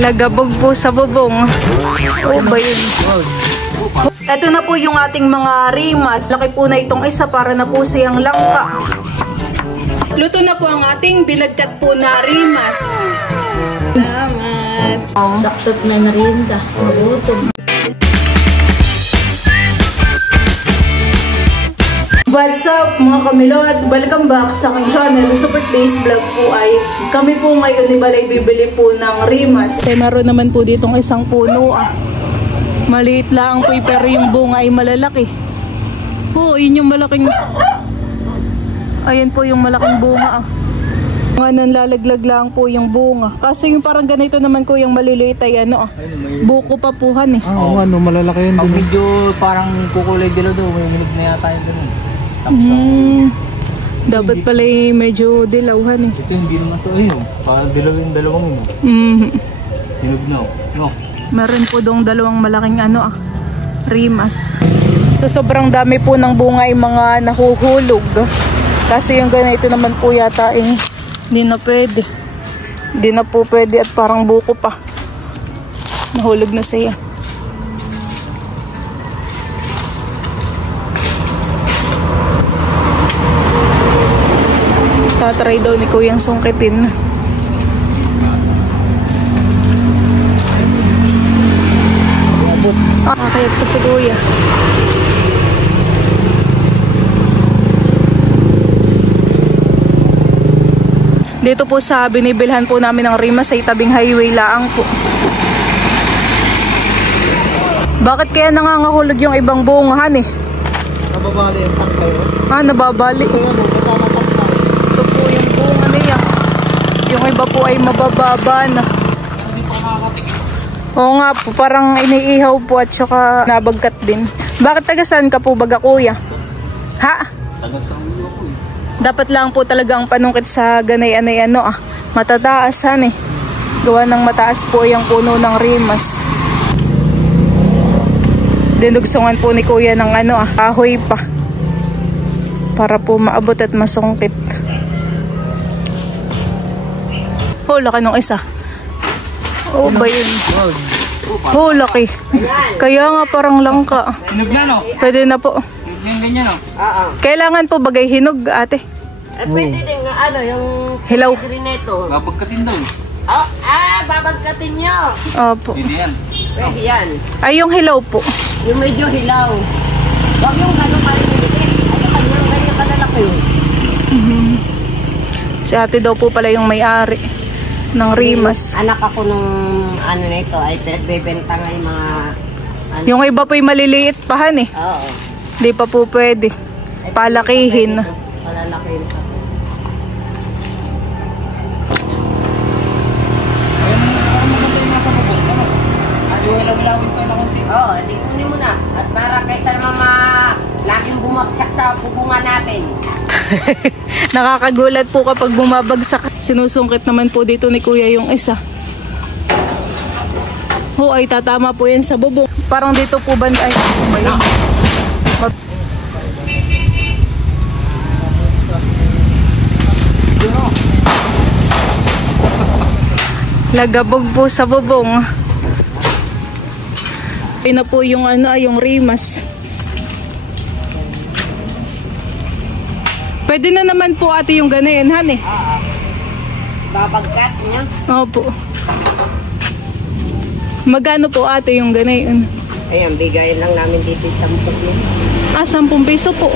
Lagabog po sa bubong. O ba yun? Ito na po yung ating mga rimas. Laki po na itong isa para na po siyang langka. Luto na po ang ating binagkat po na rimas. Salamat. Saktot na merienda. Magutom. What's up mga kamilot? Welcome back sa aking channel. Super Days Vlog po ay kami po ngayon ni Balay bibili po ng rimas. Meron naman po ditong isang puno Maliit lang po pero yung bunga ay malalaki. Po, yun yung malaking... Ayan po yung malaking bunga Mga nanlalaglag lang po yung bunga. Kasi yung parang ganito naman ko yung maliliit ay buko pa puhan Oo, malalaki yun. Pag medyo parang kukulay dilaw daw, may minig na yata yun doon. Dapat pala medyo dilawhan Ito hindi naman ito ayun. Parang dilaw yung dalawang yun. Hinog na no? Meron po dong dalawang malaking rimas. So sobrang dami po ng bunga ay mga nahuhulog. Kasi yung ganito naman po yata hindi na pwede. Hindi na po pwede at parang buko pa. Nahulog na siya. Tatry daw ni Kuyang sungkitin. Kayat pa si Kuya. Dito po sa binibilhan po namin ng rimas ay tabing highway laang po. Bakit kaya nangangahulog yung ibang bungahan Nababali yung tangkay. Nababali. Ito po yung bunga niya. Yung iba po ay mabababa na. Oo nga po, parang iniihaw po at saka nabagkat din. Bakit taga-saan ka po baga Kuya? Ha? Dapat lang po talaga ang panungkit sa ganayan ay matataas Gawa ng mataas po yung puno ng rimas. Dinugsungan po ni Kuya ng kahoy pa. Para po maabot at masungkit. Laki nung isa. Ba yun? Laki. Kaya nga parang langka. Hinog na Pwede na po. Ganyan Kailangan po bagay hinog ate. Pwede din nga yung Hilaw. Babagkatin daw. Babagkatin nyo. Opo. Pwede yan. Pwede yan. Ay yung hilaw po. Yung medyo hilaw. Huwag yung gano'ng karinigit. Ganyan kalalaki Si ate daw po pala yung may-ari ng rimas. Anak ako nung na ito ay pinagbebenta nga yung mga Yung iba po yung maliliit pahan Oo. Di pa po pwede. Palakihin. Palalakihin pa. Oo, di kunin mo na. At para kaysa naman laging bumagsak sa pupungan natin. Nakakagulat po kapag bumabagsak. Sinusungkit naman po dito ni Kuya yung isa. Ay tatama po yan sa bubong. Parang dito po banda ay lagabog po sa bubong. Ay na po yung yung rimas. Pwede na naman po ate yung ganayan Babagkat niya? Opo. Magkano po ate yung ganayan? Ayan, bigayin lang namin dito 10. 10 piso po.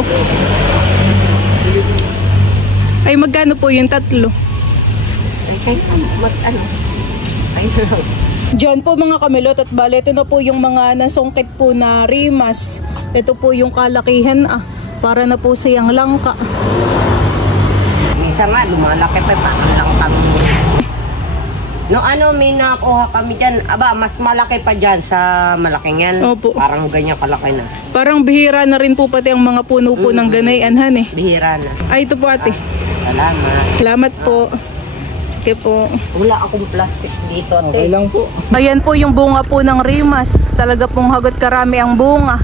Ay magkano po yung tatlo? Ay, Diyan po mga kamilot at bale, ito na po yung mga nasungkit po na rimas. Ito po yung kalakihan para na po siyang langka. Misa nga, lumalaki pa lang kami. No may nakuha kami dyan. Mas malaki pa dyan sa malaking yan. Opo. Parang ganyan kalaki na. Parang bihira na rin po pati ang mga puno po ng ganayan Bihira na. Ay ito po ate. Salamat. Salamat po. Okay po. Wala akong plastic dito. Okay lang po. Ayan po yung bunga po ng rimas. Talaga pong hagot karami ang bunga.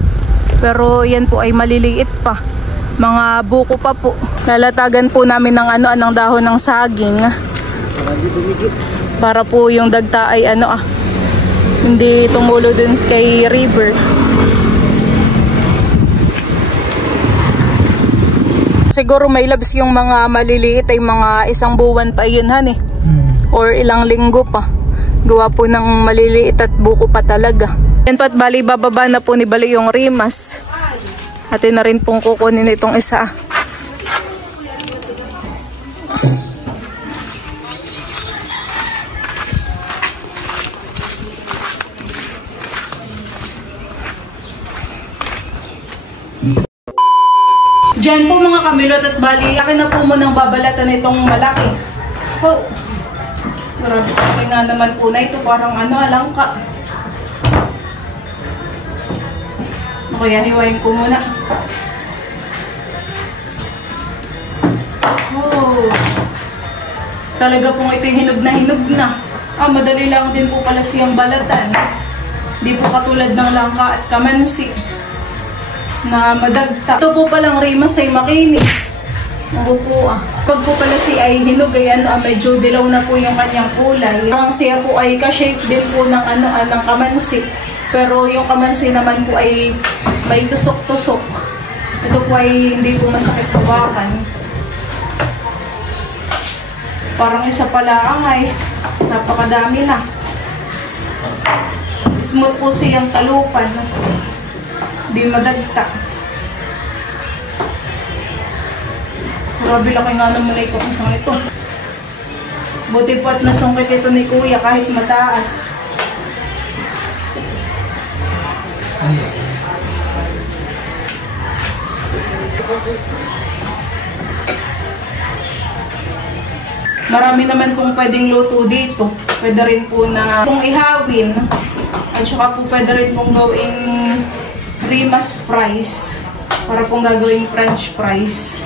Pero yan po ay maliliit pa. Mga buko pa po. Lalatagan po namin ng ng dahon ng saging. Para di dumikit. Para po yung dagta ay hindi tumulo dun kay river. Siguro may labs yung mga maliliit ay mga 1 buwan pa yun han or ilang linggo pa. Gawa po ng maliliit at buko pa talaga. Yan po at bali bababa na po ni Bali yung rimas. Atin na rin pong kukunin itong isa. Diyan po mga kamilot at bali, akin na po munang babalatan itong malaki. Oh, grabe nga naman po na ito, parang alangka. Kaya hiwain ko muna. Oh, talaga pong ito yung hinog na. Madali lang din po pala siyang balatan. Di po katulad ng langka at kamansi na madagta. Ito po palang rimas ay makinis. Pag po pala siya ay hinog ay medyo dilaw na po yung kanyang kulay. Parang siya po ay ka-shape din po ng ng kamansi. Pero yung kamansi naman po ay may tusok-tusok. Ito po ay hindi po masakit hawakan. Parang isa pala ay napakadami na. Smooth po siyang talupan. Di madagta. Grabe laki nga naman na itong isang ito. Buti po at nasungkit ito ni Kuya kahit mataas. Marami naman pong pwedeng luto dito. Pwede rin po na pong ihawin. At saka po pwede rin pong gawing rimas fries. Para pong gagawing french fries.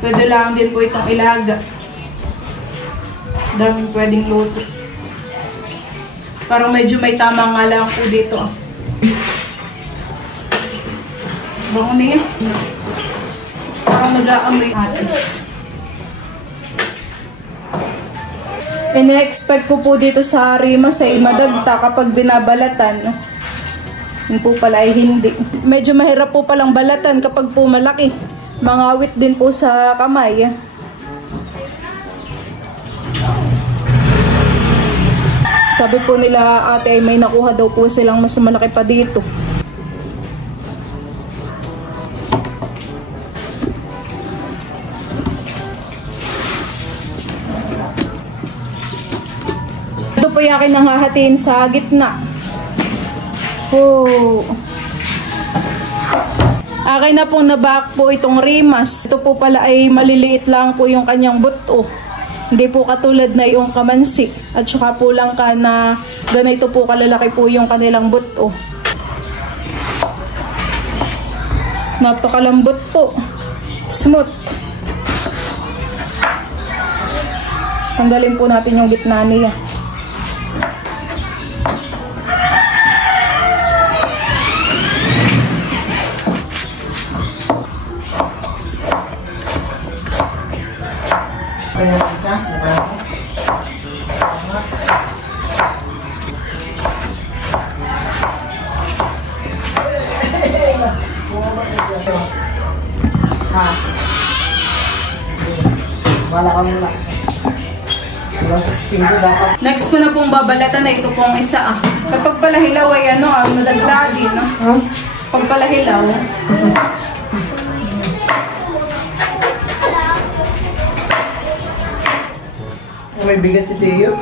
Pwede lang din po itong ilaga. Daming pwedeng luto. Parang medyo may tama nga lang po dito. Bango niya. Parang nag-aamoy atis. Ine-expect ko po dito sa rimas ay madagta kapag binabalatan. Yun po pala ay hindi. Medyo mahirap po palang balatan kapag po malaki. Mangawit din po sa kamay. Sabi po nila ate ay may nakuha daw po silang mas malaki pa dito. Ito po yakin ang hahatiin sa gitna. Oh. Akin na pong nabak po itong rimas. Ito po pala ay maliliit lang po yung kanyang buto. Hindi po katulad na yung kamansi. At saka po lang ka na ganito po kalalaki po yung kanilang buto. Napakalambot po. Smooth. Tanggalin po natin yung gitna niya. Next ko na pong babalatan na ito pong isa. Kapag pala hilaw ay madagda din. Pag pala hilaw. May bigas si Teo.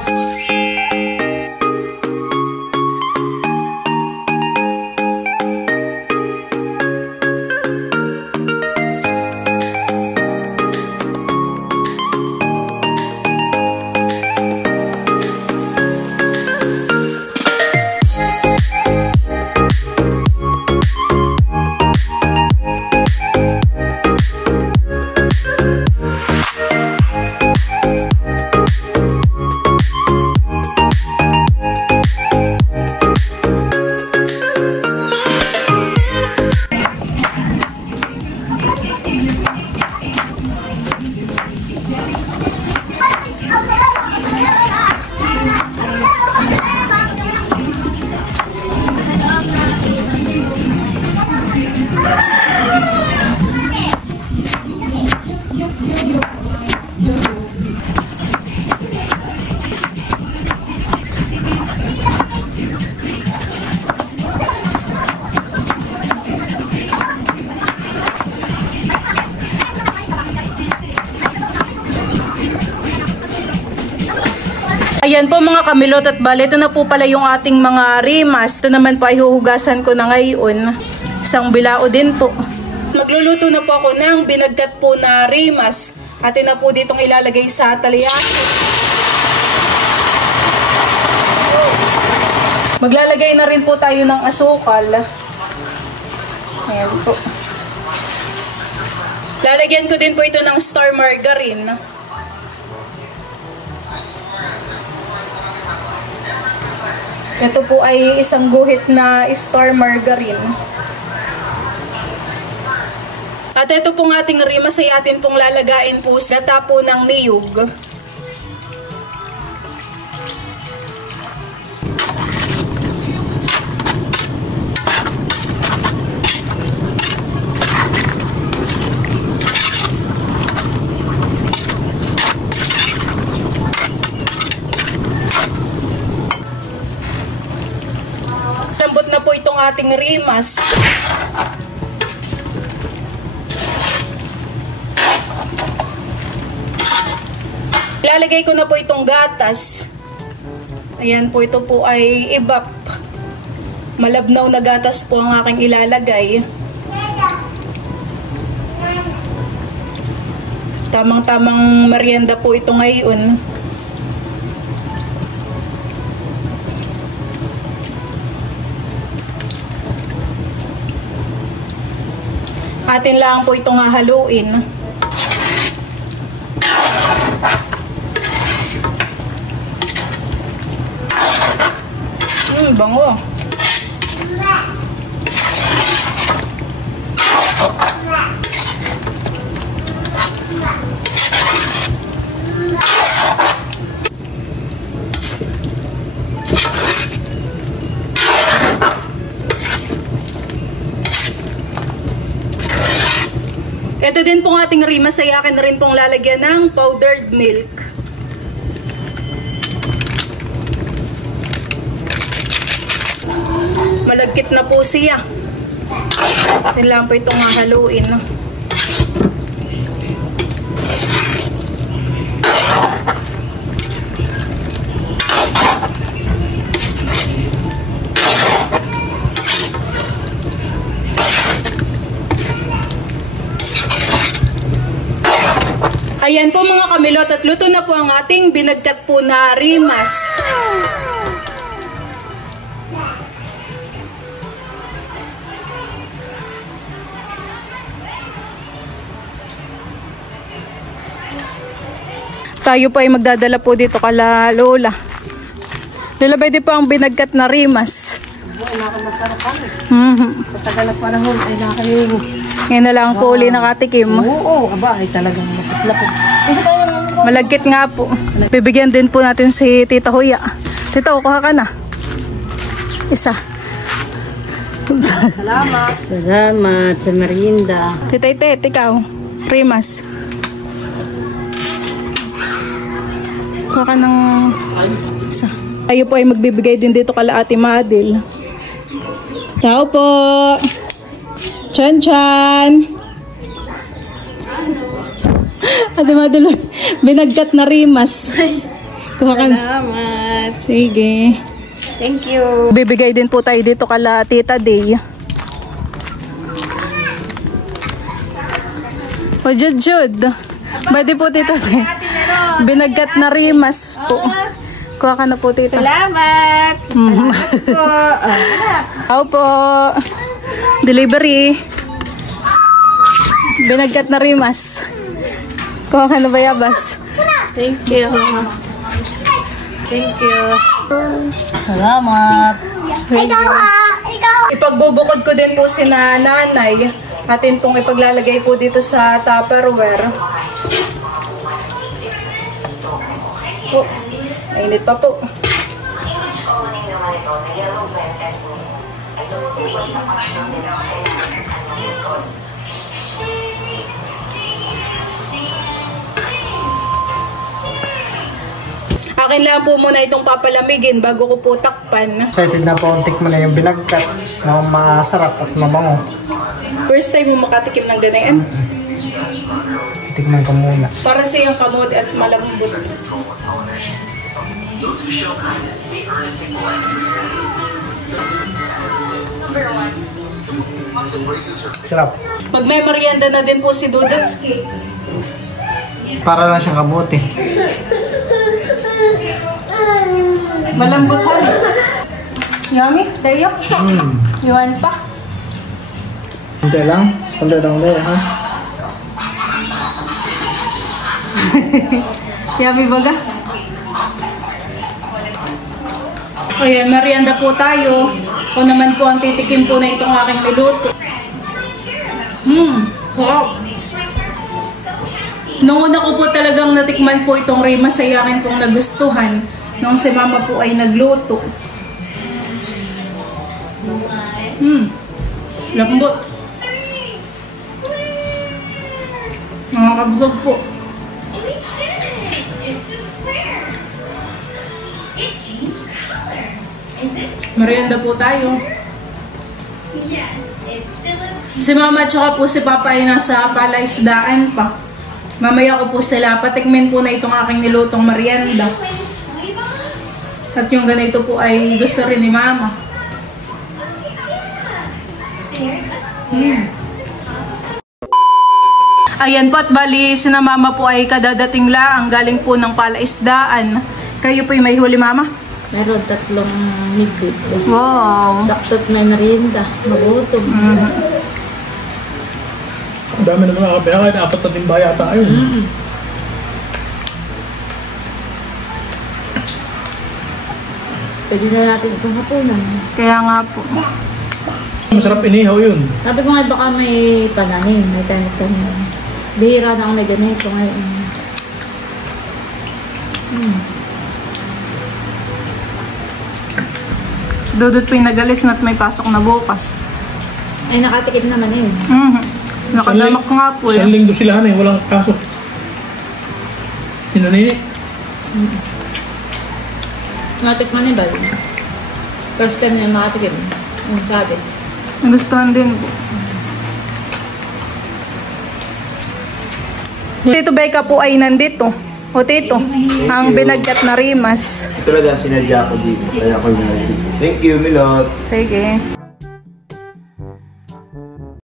Ayan po mga kamilot at bale, ito na po pala yung ating mga rimas. Ito naman po ay huhugasan ko na ngayon. Isang bilao din po. Magluluto na po ako ng binagkat po na rimas. Atin na po ditong ilalagay sa talyaso. Maglalagay na rin po tayo ng asukal. Ayan po. Lalagyan ko din po ito ng star margarine. Ito po ay isang guhit na star margarine. At ito pong ating rimas ay atin pong lalagain po sa gata po ng niyog. Lambot na po itong ating rimas. Ilalagay ko na po itong gatas. Ayan po, ito po ay ibap. Malabnaw na gatas po ang aking ilalagay. Tamang-tamang merienda po ito ngayon. Atin lang po itong hahaluin. Bango. Ito din pong ating rimas ay akin na rin pong lalagyan ng powdered milk. Malagkit na po siya. Atin lang po itong hahaluin. Ayan po mga kamilot at luto na po ang ating binagkat po na rimas. Tayo po ay magdadala po dito kala Lola. Lola, pwede po ang binagkat na rimas. Masarap kami. Sa tagal na panahon ay nakahingi. Ngayon na lang po uli nakatikim. Oo, aba ay talagang lapit-lapit. Malagkit nga po. Bibigyan din po natin si Tita Huya. Tita, kuha ka na. Isa. Salamat. Salamat sa merienda. Tita Ite, ikaw. Rimas. Kuha ka ng isa. Tayo po ay magbibigay din dito kala Ate Madil. Tao po. Chan-chan. Ate Madil, binagkat na rimas. Kuha ka. Salamat. Sige. Thank you. Bibigay din po tayo dito kala Tita Day. O Jud. Pwede po Tita Day. Binagkat na rimas po. Kuha ka na po Tita. Salamat. Salamat po. Tao po. Delivery. Binagkat na rimas. Kuha ka na bayabas. Thank you. Thank you. Salamat. Ipagbubukod ko din po si nanay. Atin pong ipaglalagay po dito sa Tupperware. Oh, mainit pa po. Akin lang po muna itong papalamigin bago ko po takpan. Excited na po ang tikman na yung binagkat. Masarap at mabango. First time mo makatikim ng ganyan. Tikman ko muna. Para siyang kamod at malambot. Sarap. Pag may merienda na din po si Dudutski. Para lang siyang kamote. Malambot hali. Yummy, tayo. Iwan pa. Kunti lang. Kunti lang ulit, ha? Yummy baga. Ayan, merienda po tayo. Ako naman po ang titikim po na itong aking niluto. Wow. Noong una ko po talagang natikman po itong rimas ay akin pong nagustuhan. Noong si mama po ay nagluto. Lambot. Nakakabusog po. Merienda po tayo. Si mama at saka po si papa ay nasa palaisdaan pa. Mamaya ko po sila patikmin po na itong aking nilutong merienda. At yung ganito po ay gusto rin ni mama. Ayan po at bali sina mama po ay kadadating lang galing po ng palaisdaan. Kayo po ay may huli mama? Meron 3 midweek. Wow. Sakto't may merienda. Magutom. Ang dami naman nakapaya, kahit 4 na timba yata ayun. Pwede na natin itong hapunan. Kaya nga po. Masarap inihaw yun. Sabi ko nga baka may pananim. May tanim. Bihira na ako may ganito ngayon. Si Dudut po yung nagalis na't may pasok na bukas. Ay nakatikim naman eh. Nakadamak nga po Isang eh. linggo sila na walang kaso. Hinanini. Natikman ni Bal. First time na makatikim. Yung sabi. Nagustuhan din po. Tito Becca po ay nandito. O tito, ang binagkat na rimas. Talaga sinadya ko dito, kaya ako narinig. Thank you, Milot. Sige.